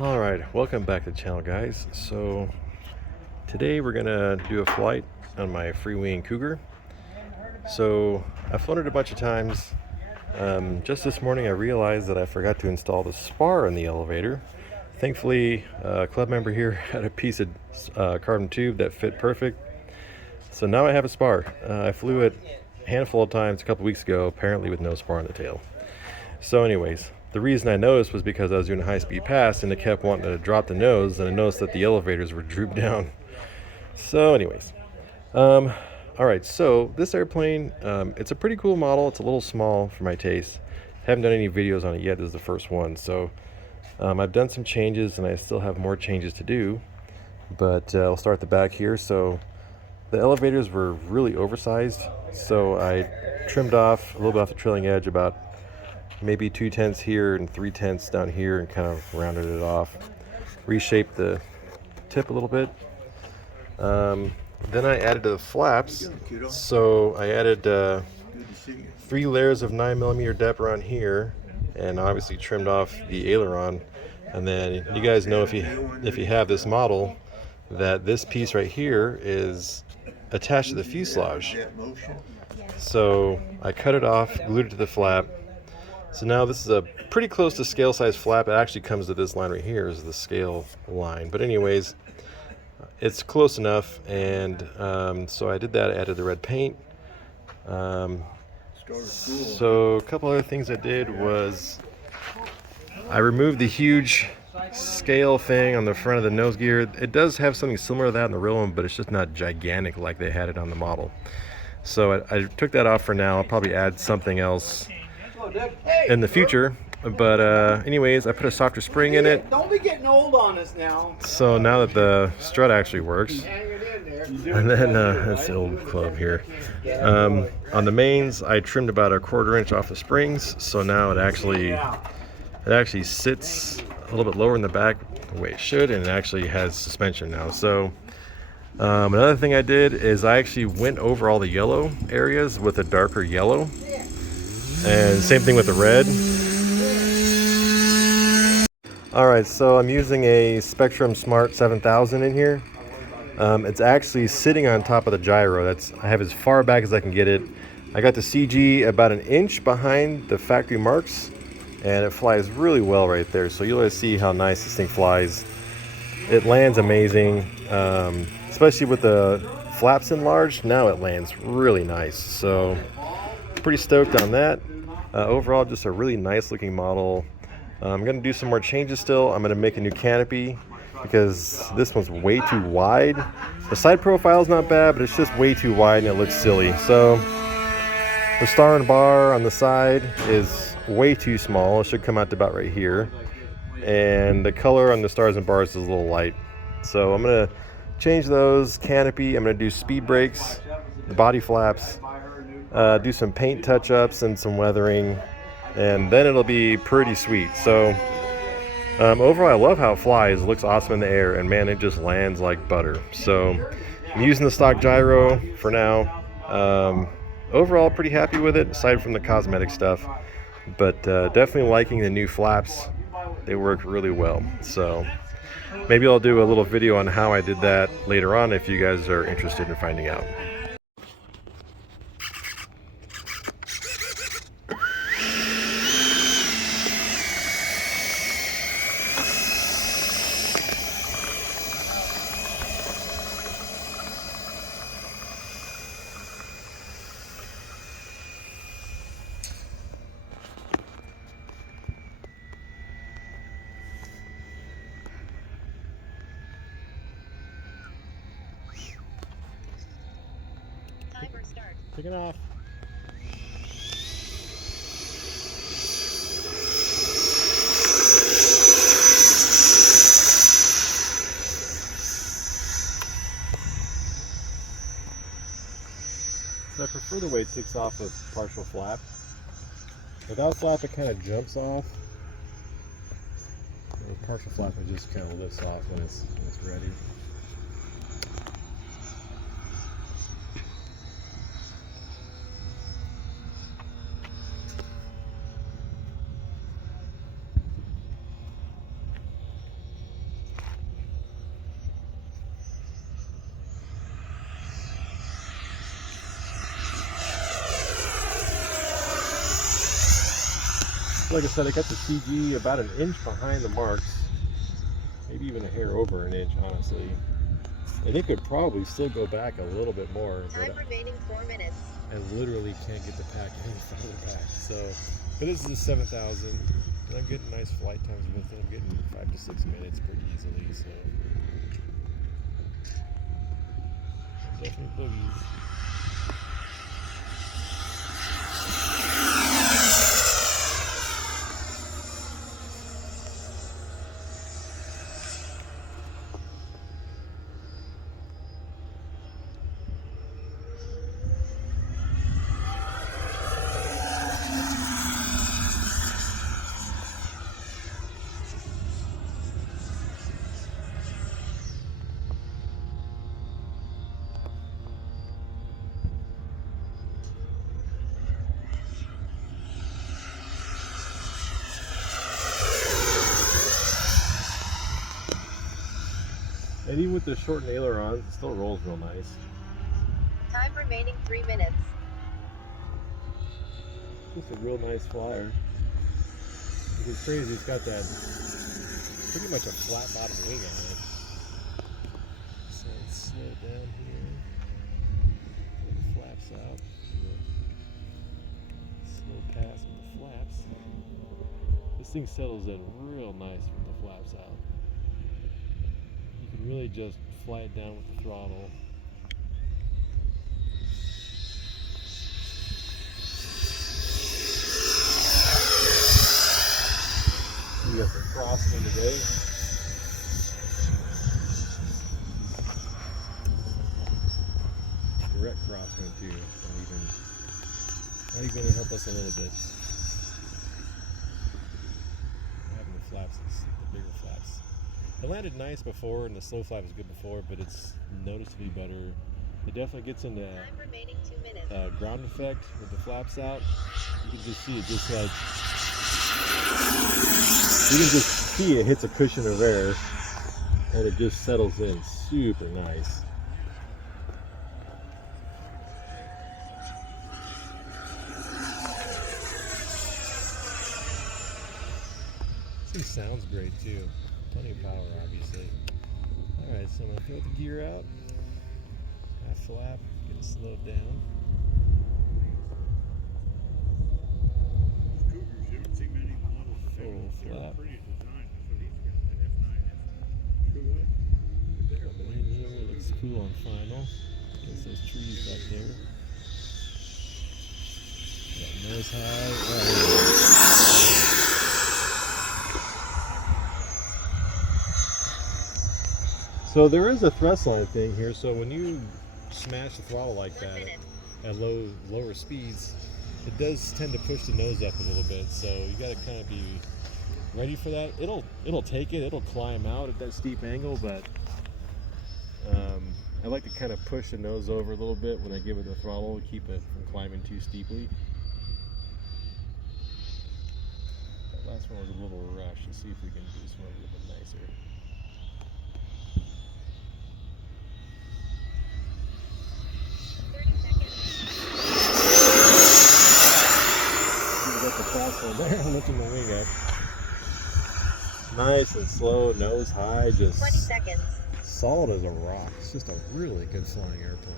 Alright, welcome back to the channel, guys. So today we're gonna do a flight on my Freewing Cougar. So I've flown it a bunch of times. Just this morning I realized that I forgot to install the spar in the elevator. Thankfully, a club member here had a piece of carbon tube that fit perfect. So now I have a spar. I flew it a handful of times a couple weeks ago, apparently with no spar on the tail. So anyways, the reason I noticed was because I was doing a high-speed pass and it kept wanting to drop the nose, and I noticed that the elevators were drooped down. So anyways, all right, so this airplane, it's a pretty cool model. It's a little small for my taste. Haven't done any videos on it yet. This is the first one. So I've done some changes and I still have more changes to do, but I'll start at the back here. So the elevators were really oversized, so I trimmed off a little bit off the trailing edge, about maybe 2/10 here and 3/10 down here, and kind of rounded it off. Reshaped the tip a little bit. Then I added the flaps. So I added 3 layers of 9mm depth around here, and obviously trimmed off the aileron. And then you guys know, if you have this model, that this piece right here is attached to the fuselage. So I cut it off, glued it to the flap. So now this is a pretty close to scale size flap. It actually comes to this line right here is the scale line. But anyways, it's close enough. And so I did that. I added the red paint. So a couple other things I did was I removed the huge scale thing on the front of the nose gear. It does have something similar to that in the real one, but it's just not gigantic like they had it on the model. So I took that off for now. I'll probably add something else in the future. But anyways, I put a softer spring in it. Don't be getting old on us now. So now that the strut actually works. And then that's the old club here. On the mains, I trimmed about a 1/4 inch off the springs, so now it actually sits a little bit lower in the back the way it should, and it actually has suspension now. So another thing I did is I actually went over all the yellow areas with a darker yellow, and same thing with the red. Alright, so I'm using a Spectrum Smart 7000 in here. It's actually sitting on top of the gyro. I have as far back as I can get it. I got the CG about 1 inch behind the factory marks, and it flies really well right there. So you'll see how nice this thing flies. It lands amazing, especially with the flaps enlarged. Now it lands really nice. So pretty stoked on that. Overall, just a really nice looking model. I'm going to do some more changes still. I'm going to make a new canopy because this one's way too wide. The side profile is not bad, but it's just way too wide and it looks silly. So the star and bar on the side is way too small. It should come out to about right here. And the color on the stars and bars is a little light. So I'm going to change those. Canopy, I'm going to do speed brakes, the body flaps, do some paint touch-ups and some weathering, and then it'll be pretty sweet. So overall, I love how it flies. It looks awesome in the air, and man, it just lands like butter. So I'm using the stock gyro for now. Overall, pretty happy with it, aside from the cosmetic stuff, but definitely liking the new flaps. They work really well. So maybe I'll do a little video on how I did that later on if you guys are interested in finding out. Timer start. Take it off. So I prefer the way it takes off with partial flap. Without flap, it kind of jumps off. With partial flap, it just kind of lifts off when it's ready. Like I said, I got the CG about an inch behind the marks, maybe even a hair over an inch, honestly. And it could probably still go back a little bit more. Time remaining 4 minutes. I literally can't get the pack any farther back. So, but this is a 7,000, and I'm getting nice flight times with it. I'm getting 5 to 6 minutes pretty easily. So, definitely boogies. And even with the short ailerons, it still rolls real nice. Time remaining 3 minutes. Just a real nice flyer. It's crazy, it's got that pretty much a flat bottom wing on it. So let's slow it down here. Pull the flaps out. Slow pass with the flaps. This thing settles in real nice with the flaps out. You can really just fly it down with the throttle. We got the crosswind today. Direct crosswind too. Not even going to help us a little bit. Having the flaps, the bigger flaps. It landed nice before, and the slow flap was good before, but it's noticeably better. It definitely gets into Time remaining 2 minutes. ground effect with the flaps out. You can just see it just like, you can just see it hits a cushion of air, and it just settles in super nice. This thing sounds great too. Plenty of power, obviously. Alright, so I'm going to throw the gear out. Half flap, get it slowed down. Cougars, you don't see many models that Full they're flap. pretty designed. That's what he's got, that F9F. Cougar. Coming in here, looks cool on final. Guess those trees back there. Got nose high. So there is a thrust line thing here, so when you smash the throttle like 1 that minute. at lower speeds, it does tend to push the nose up a little bit, so you got to kind of be ready for that. It'll take it, it'll climb out at that steep angle, but I like to kind of push the nose over a little bit when I give it the throttle to keep it from climbing too steeply. That last one was a little rushed. Let's see if we can do this one a little bit nicer. Got the crosswind there, lifting the wing up. Nice and slow, nose high, just 20 seconds. solid as a rock. It's just a really good flying airplane.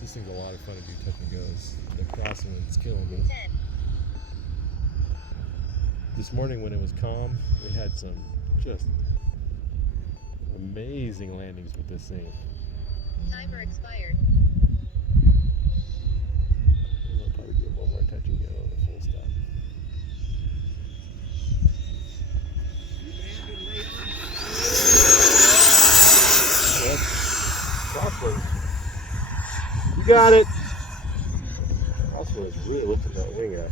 This thing's a lot of fun to do touch and goes. The crosswind's killing me. 10. This morning when it was calm, we had some just amazing landings with this thing. Timer expired. I'll probably do one more touch and go on the full stop. Yep. Crosswind. You got it. Crosswind is really lifting that wing up.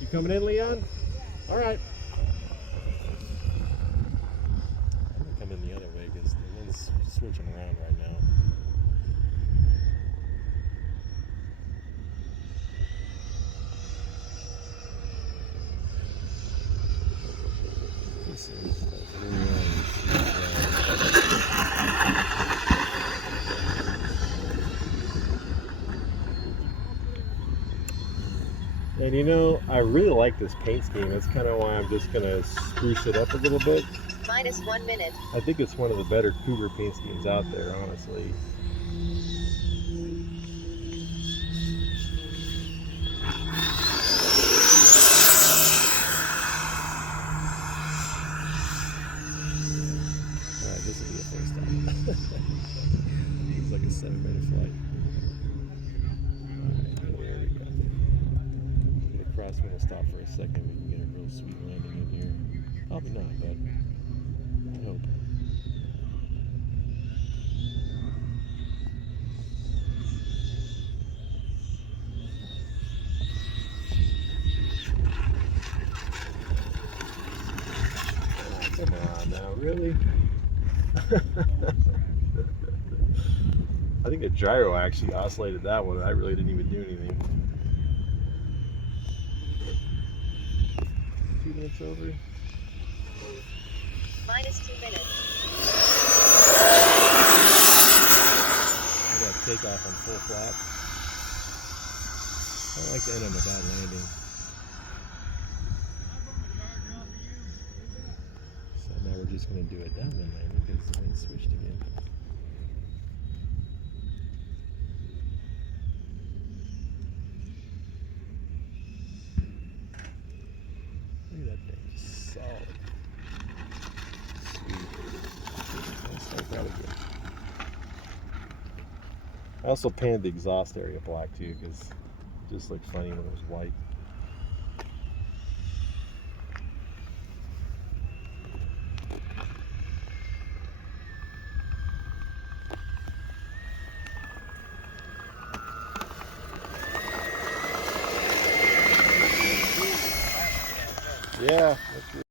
You coming in, Leon? All right. I'm gonna come in the other way because the wind's switching around right now. This is And you know, I really like this paint scheme. That's kind of why I'm just gonna spruce it up a little bit. Minus 1 minute. I think it's one of the better Cougar paint schemes out there, honestly. Alright, this will be a first time. It's like a 7-minute flight. Alright, there we go. Get a crosswind and stop for a second. We can get a real sweet landing in here. Probably not, but I hope. Come on now, really? I think the gyro actually oscillated that one. I really didn't even do anything. 2 minutes over. Minus 2 minutes. I got to take off on full flap. I don't like to end on a bad landing. So now we're just going to do a downwind landing because the wind switched again. Look at that thing, just solid. Sweet. Let's start that again. I also painted the exhaust area black too because it just looked funny when it was white. Yeah, that's true.